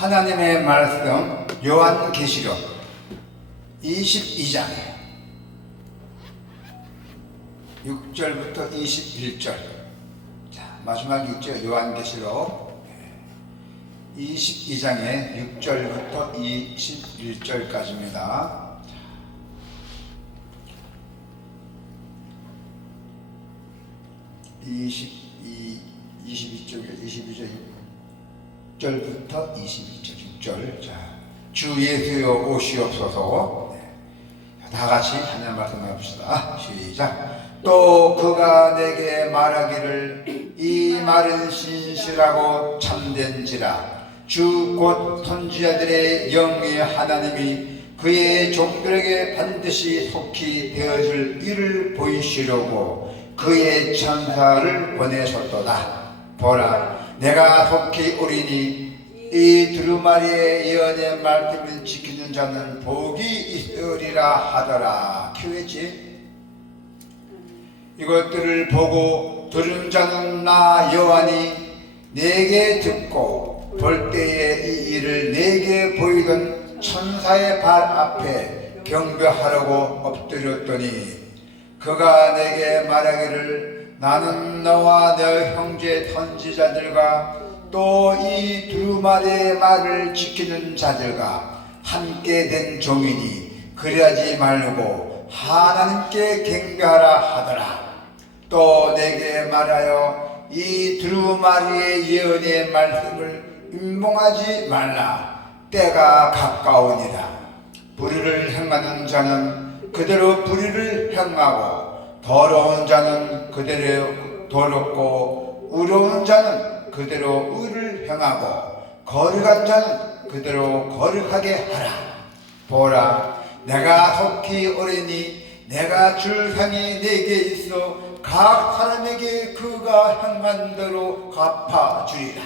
하나님의 말씀 요한계시록 22장 6절부터 21절. 자, 마지막 있죠. 요한계시록. 22장의 6절부터 21절까지입니다. 이십이 22쪽에 22절 6절부터 21절 6절. 자, 주 예수여 오시옵소서. 네. 다 같이 하나님 말씀 해봅시다. 시작 또 그가 내게 말하기를 이 말은 신실하고 참된지라. 주 곧 선지자들의 영의 하나님이 그의 종들에게 반드시 속히 되어줄 일을 보이시려고 그의 천사를 보내셨도다. 보라 내가 속히 오리니 이 두루마리의 예언의 말씀을 지키는 자는 복이 있으리라 하더라. 키우겠지? 이것들을 보고 들은 자는 나 여호와니 내게 듣고 볼 때에 이 일을 내게 보이던 천사의 발 앞에 경배하려고 엎드렸더니 그가 내게 말하기를 나는 너와 너 형제 선지자들과 또 이 두루마리의 말을 지키는 자들과 함께 된 종이니 그리하지 말고 하나님께 경배하라 하더라 또 내게 말하여 이 두루마리의 예언의 말씀을 임봉하지 말라. 때가 가까우니라. 불의를 행하는 자는 그대로 불의를 행하고 더러운 자는 그대로 더럽고 의로운 자는 그대로 의를 행하고 거룩한 자는 그대로 거룩하게 하라. 보라 내가 속히 오래니 내가 줄 상이 내게 있어 각 사람에게 그가 행한 대로 갚아주리라.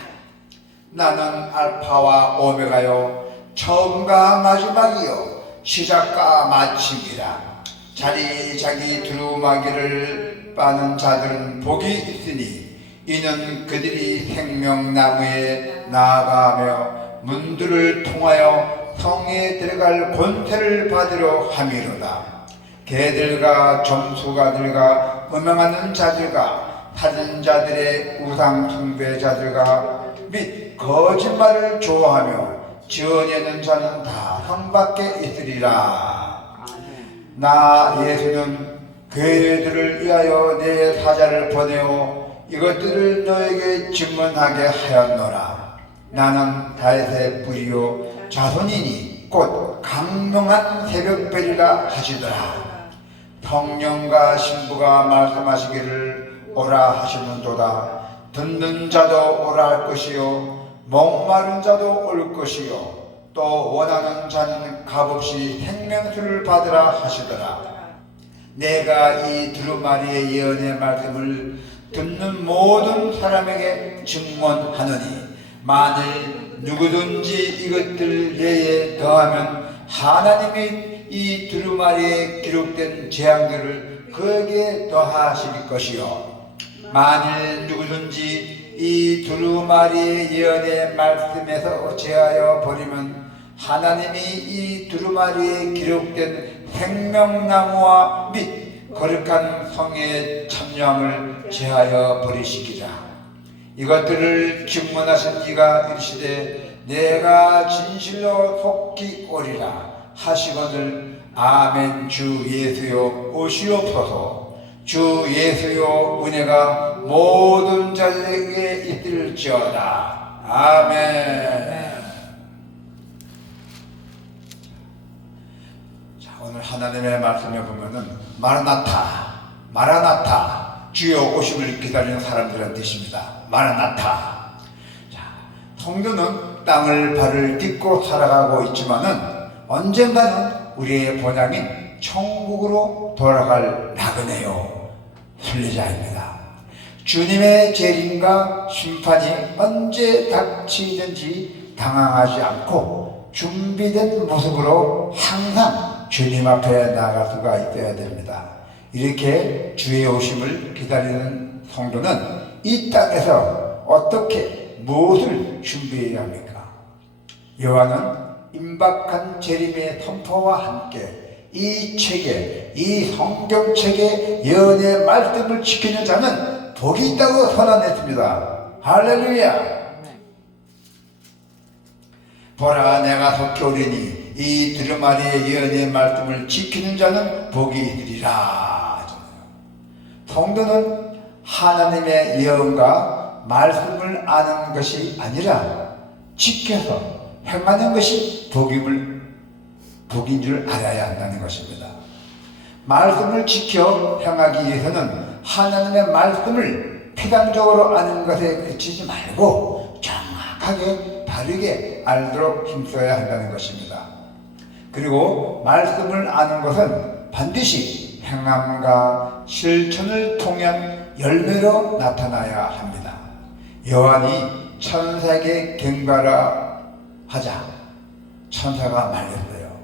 나는 알파와 오메가요 처음과 마지막이요 시작과 마침이라. 자리 자기 두루마기를 빠는 자들은 복이 있으니 이는 그들이 생명나무에 나아가며 문들을 통하여 성에 들어갈 권세를 받으려 함이로다. 개들과 점수가들과 음행하는 자들과 살인자들의 우상 숭배자들과 및 거짓말을 좋아하며 지어내는 자는 다 형밖에 있으리라. 나 예수는 교회들을 위하여 내 사자를 보내어 이것들을 너에게 증언하게 하였노라. 나는 다윗의 뿌리요 자손이니 곧 강명한 새벽별이라 하시더라. 성령과 신부가 말씀하시기를 오라 하시는도다. 듣는 자도 오라 할 것이요 목마른 자도 올 것이요 또 원하는 자는 값없이 생명수를 받으라 하시더라. 내가 이 두루마리의 예언의 말씀을 듣는 모든 사람에게 증언하노니 만일 누구든지 이것들 예에 더하면 하나님이 이 두루마리에 기록된 재앙들을 그에게 더하실 것이요. 만일 누구든지 이 두루마리의 예언의 말씀에서 제하여 버리면 하나님이 이 두루마리에 기록된 생명나무와 및 거룩한 성의 참여함을 제하여 버리시기라. 이것들을 증문하신 이가 이르시되 내가 진실로 속히 오리라 하시거늘 아멘 주 예수여 오시옵소서 주 예수여 은혜가 모든 자들에게 있을지어다 아멘 자 오늘 하나님의 말씀에 보면은 마르나타 마라나타 주여 오심을 기다리는 사람들의 뜻입니다. 마라나타. 자, 성도는 땅을 발을 딛고 살아가고 있지만은 언젠가는 우리의 본향인 천국으로 돌아갈 나그네요. 순례자입니다. 주님의 재림과 심판이 언제 닥치든지 당황하지 않고 준비된 모습으로 항상 주님 앞에 나갈 수가 있어야 됩니다. 이렇게 주의 오심을 기다리는 성도는 이 땅에서 어떻게 무엇을 준비해야 합니까? 요한은 임박한 재림의 선포와 함께 이 책에 이 성경책의 예언의 말씀을 지키는 자는 복이 있다고 선언했습니다. 할렐루야. 보라 내가 속히 오리니 이 두루마리의 예언의 말씀을 지키는 자는 복이 있으리라. 성도는 하나님의 예언과 말씀을 아는 것이 아니라 지켜서 행하는 것이 복임을 복인 줄 알아야 한다는 것입니다. 말씀을 지켜 행하기 위해서는 하나님의 말씀을 피단적으로 아는 것에 그치지 말고 정확하게 바르게 알도록 힘써야 한다는 것입니다. 그리고 말씀을 아는 것은 반드시 행함과 실천을 통한 열매로 나타나야 합니다. 요한이 천사에게 경배하라 하자 천사가 말렸어요.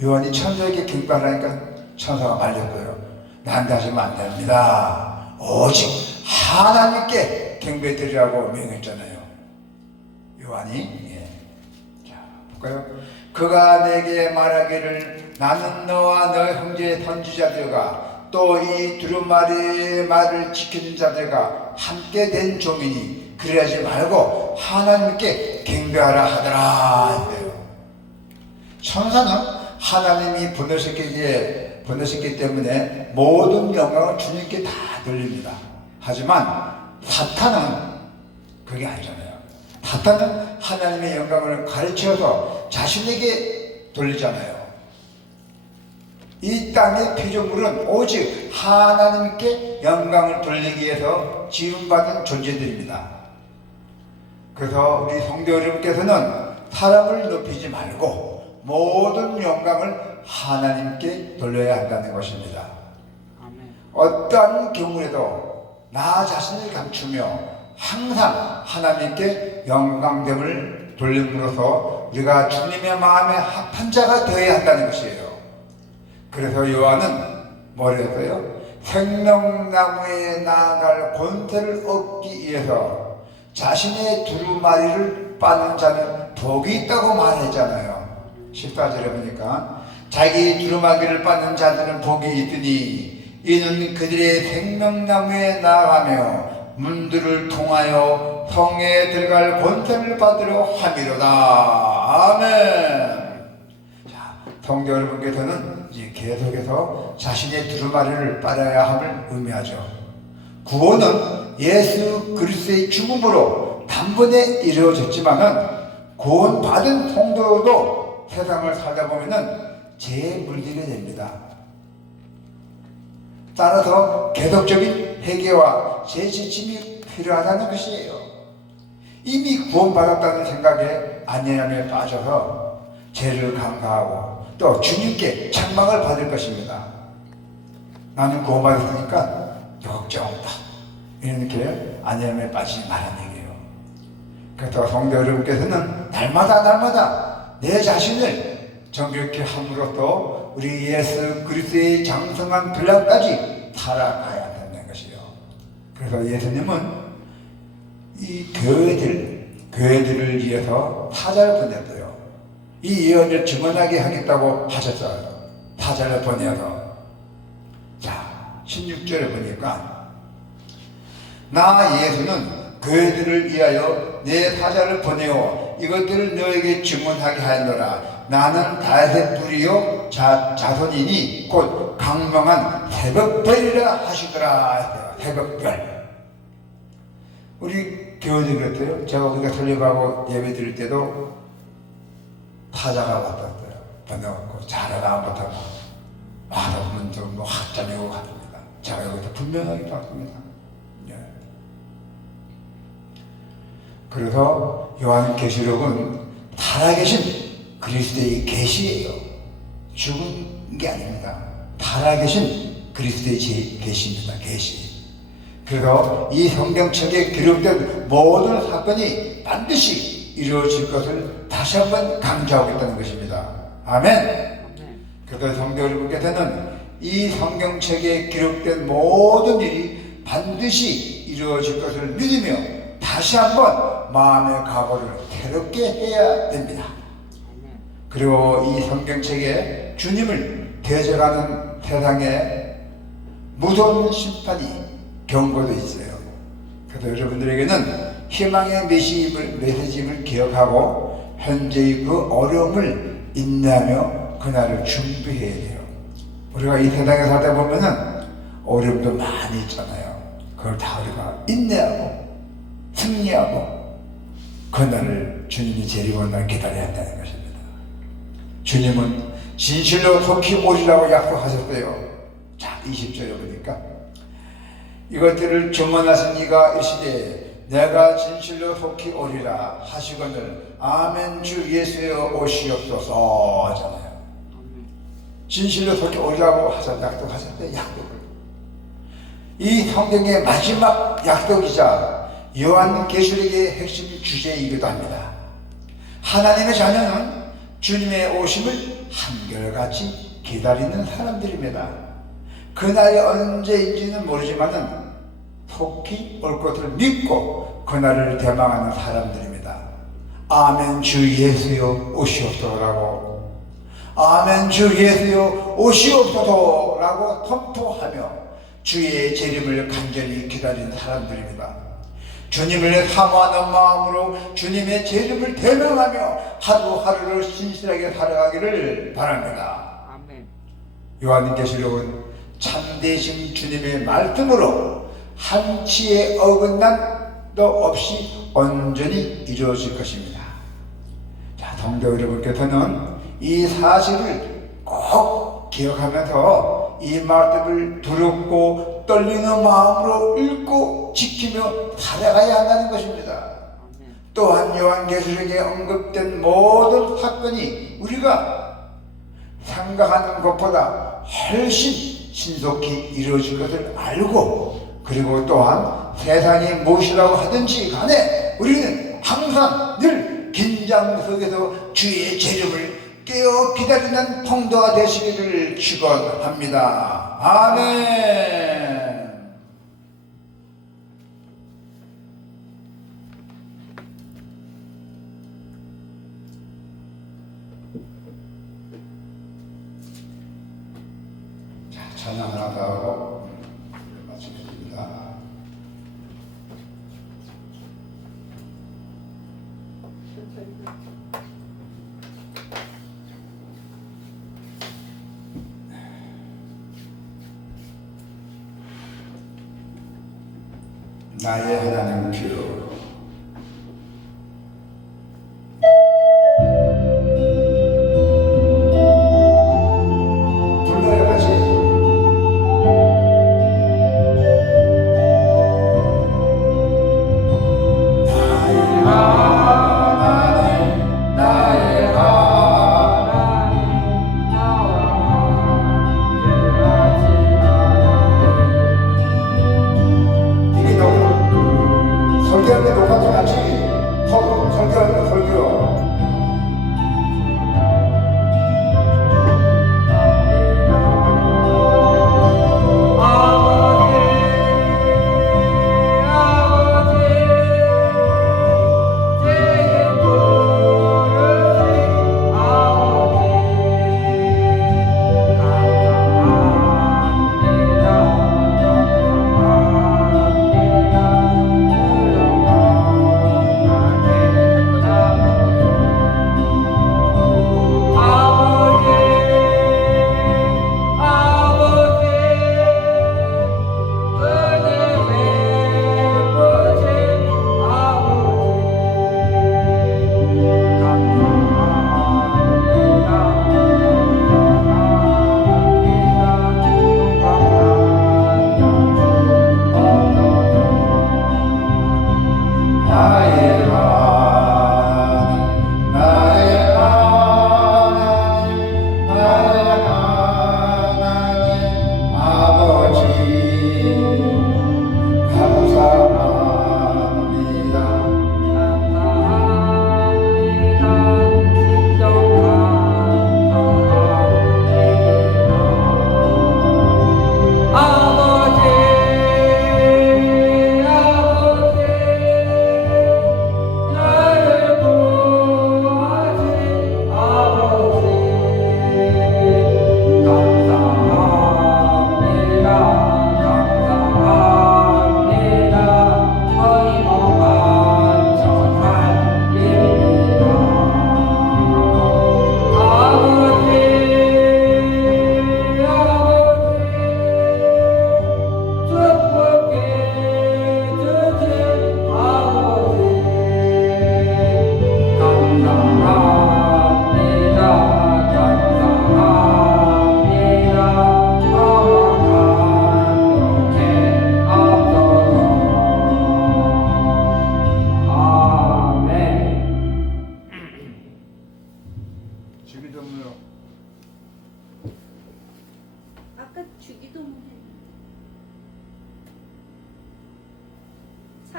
요한이 천사에게 경배하라니까 천사가 말렸어요. 나한테 하시면 안 됩니다. 오직 하나님께 경배 드리라고 명했잖아요. 요한이 예. 자 볼까요? 그가 내게 말하기를 나는 너와 너 형제의 선지자들과 또 이 두루마리의 말을 지키는 자들과 함께 된 종이니 그래하지 말고 하나님께 경배하라 하더라. 천사는 하나님이 보내셨기에 보내셨기 때문에 모든 영광을 주님께 다 돌립니다. 하지만 사탄은 그게 아니잖아요. 사탄은 하나님의 영광을 가르쳐서 자신에게 돌리잖아요. 이 땅의 피조물은 오직 하나님께 영광을 돌리기 위해서 지음받은 존재들입니다. 그래서 우리 성도 여러분께서는 사람을 높이지 말고 모든 영광을 하나님께 돌려야 한다는 것입니다. 아멘. 어떠한 경우에도 나 자신을 감추며 항상 하나님께 영광됨을 돌림으로써 우리가 주님의 마음에 합한 자가 되어야 한다는 것이에요. 그래서 요한은 뭐라 했어요? 생명나무에 나아갈 권세를 얻기 위해서 자신의 두루마리를 빠는 자는 복이 있다고 말했잖아요. 14절에 보니까 자기 두루마기를 빠는 자들은 복이 있으니 이는 그들의 생명나무에 나아가며 문들을 통하여 성에 들어갈 권세를 받으려 함이로다. 아멘. 자, 성도 여러분께서는 이제 계속해서 자신의 두루마리를 빨아야 함을 의미하죠. 구원은 예수 그리스도의 죽음으로 단번에 이루어졌지만은 구원받은 성도도 세상을 살다 보면은 죄에 물들게 됩니다. 따라서 계속적인 회개와 재지침이 필요하다는 것이에요. 이미 구원받았다는 생각에 안일함에 빠져서 죄를 감사하고 또 주님께 책망을 받을 것입니다. 나는 구원받았으니까 걱정 없다. 이렇게 안일함에 빠지지 말라는 얘기예요. 그래서 성도 여러분께서는 날마다 날마다 내 자신을 정결케 함으로써 우리 예수 그리스도의 장성한 분량까지 살아가야 된다는 것이에요. 그래서 예수님은 이 교회들, 교회들을 위해서 타자를 보냈어요. 이 예언을 증언하게 하겠다고 하셨어요. 타자를 보내서. 자, 16절에 보니까 나 예수는 교회들을 위하여 내 사자를 보내어 이것들을 너에게 증언하게 하였노라 나는 다윗의 뿌리요 자, 자손이니 곧 강명한 새벽별이라 하시더라 새벽별 우리 교회들 그랬어요 제가 우리가 설립하고 예배 드릴 때도 왔었어요 번호갖고 잘하다 못하고 와다 보면 좀뭐 학점이고 갑니다 제가 여기서 분명하게 봤습니다. 예. 그래서 요한계시록은 살아계신 그리스도의 계시예요. 죽은 게 아닙니다. 살아계신 그리스도의 제- 계시입니다. 계시. 그래서 이 성경책에 기록된 모든 사건이 반드시 이루어질 것을 다시 한번 강조하고 있다는 것입니다. 아멘. 그래서 성경을 보게 되는 이 성경책에 기록된 모든 일이 반드시 이루어질 것을 믿으며 다시 한번 마음의 각오를 새롭게 해야 됩니다. 그리고 이 성경책에 주님을 대적하는 세상에 무서운 심판이 경고도 있어요. 그래서 여러분들에게는 희망의 메시지를, 메시지를 기억하고 현재의 그 어려움을 인내하며 그날을 준비해야 돼요. 우리가 이 세상에 살다 보면은 어려움도 많이 있잖아요. 그걸 다 우리가 인내하고 승리하고 그날을 주님이 재림하날 기다려야 한다는 것입니다. 주님은 진실로 속히 오리라고 약속하셨어요. 자, 20절에 보니까 이것들을 증언하신 이가 이르시되 내가 진실로 속히 오리라 하시거늘 아멘 주 예수여 오시옵소서 하잖아요. 진실로 속히 오리라고 하셨 약속하셨대 약속을. 이 성경의 마지막 약속이자 요한계시록의 핵심 주제이기도 합니다. 하나님의 자녀는 주님의 오심을 한결같이 기다리는 사람들입니다. 그날이 언제인지는 모르지만은 속히 올 것을 믿고 그날을 대망하는 사람들입니다. 아멘 주 예수여 오시옵소서라고 아멘 주 예수여 오시옵소서라고 선포하며 주의 재림을 간절히 기다리는 사람들입니다. 주님을 사모하는 마음으로 주님의 재림을 대명하며 하루하루를 신실하게 살아가기를 바랍니다. 아멘. 요한계시록은 참되신 주님의 말씀으로 한치의 어긋남도 없이 온전히 이루어질 것입니다. 자, 성도 여러분께서는 이 사실을 꼭 기억하면서 이 말씀을 두렵고 떨리는 마음으로 읽고 지키며 살아가야 한다는 것입니다. 또한 요한계시록에 언급된 모든 사건이 우리가 생각하는 것보다 훨씬 신속히 이루어질 것을 알고 그리고 또한 세상이 무엇이라고 하든지 간에 우리는 항상 늘 긴장 속에서 주의 재림을 깨어 기다리는 통도가 되시기를 축원합니다. 아멘. 찬양 하나 더 하고 마치겠습니다. 나의 하나님 주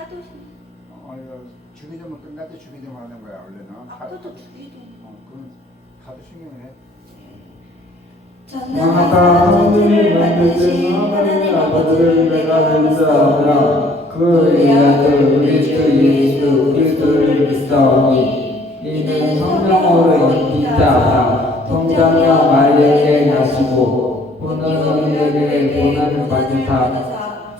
사도신 어, 이거 주기도문 끝날 때 주기도문 하는 거야 원래는. 앞서도 주기도 어, 그럼 가도신경을 해. 천하가 하늘을 만드신 하나님 아버지를 내가 믿사오며 그 이아들 우리 주 예수 그리스도를 믿사오니 이는 성령으로 인기자하사 통장녀 마리에게 나시고 오늘 우리에게 고난을 받으사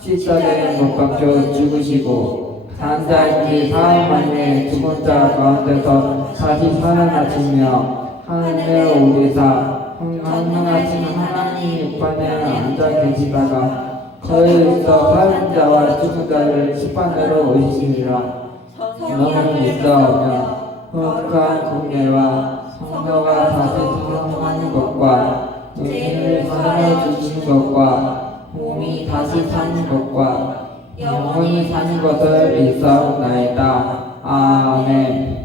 십자가에 못 박혀 죽으시고 산자인지 사흘 만에 죽은 자 가운데서 다시 살아나시며 하늘에 오르사 황망하신 하나님 육반에 앉아 계시다가 거기서 살은 자와 죽은 자를 심판으로 오시니라. 너는 믿사오며 흑한 국내와 성도가 다시 살아나는 것과 죄인을 사랑해 주시는 것과 몸이 다시 사는 것과 영원히 사는 것을 믿사옵나이다. 아멘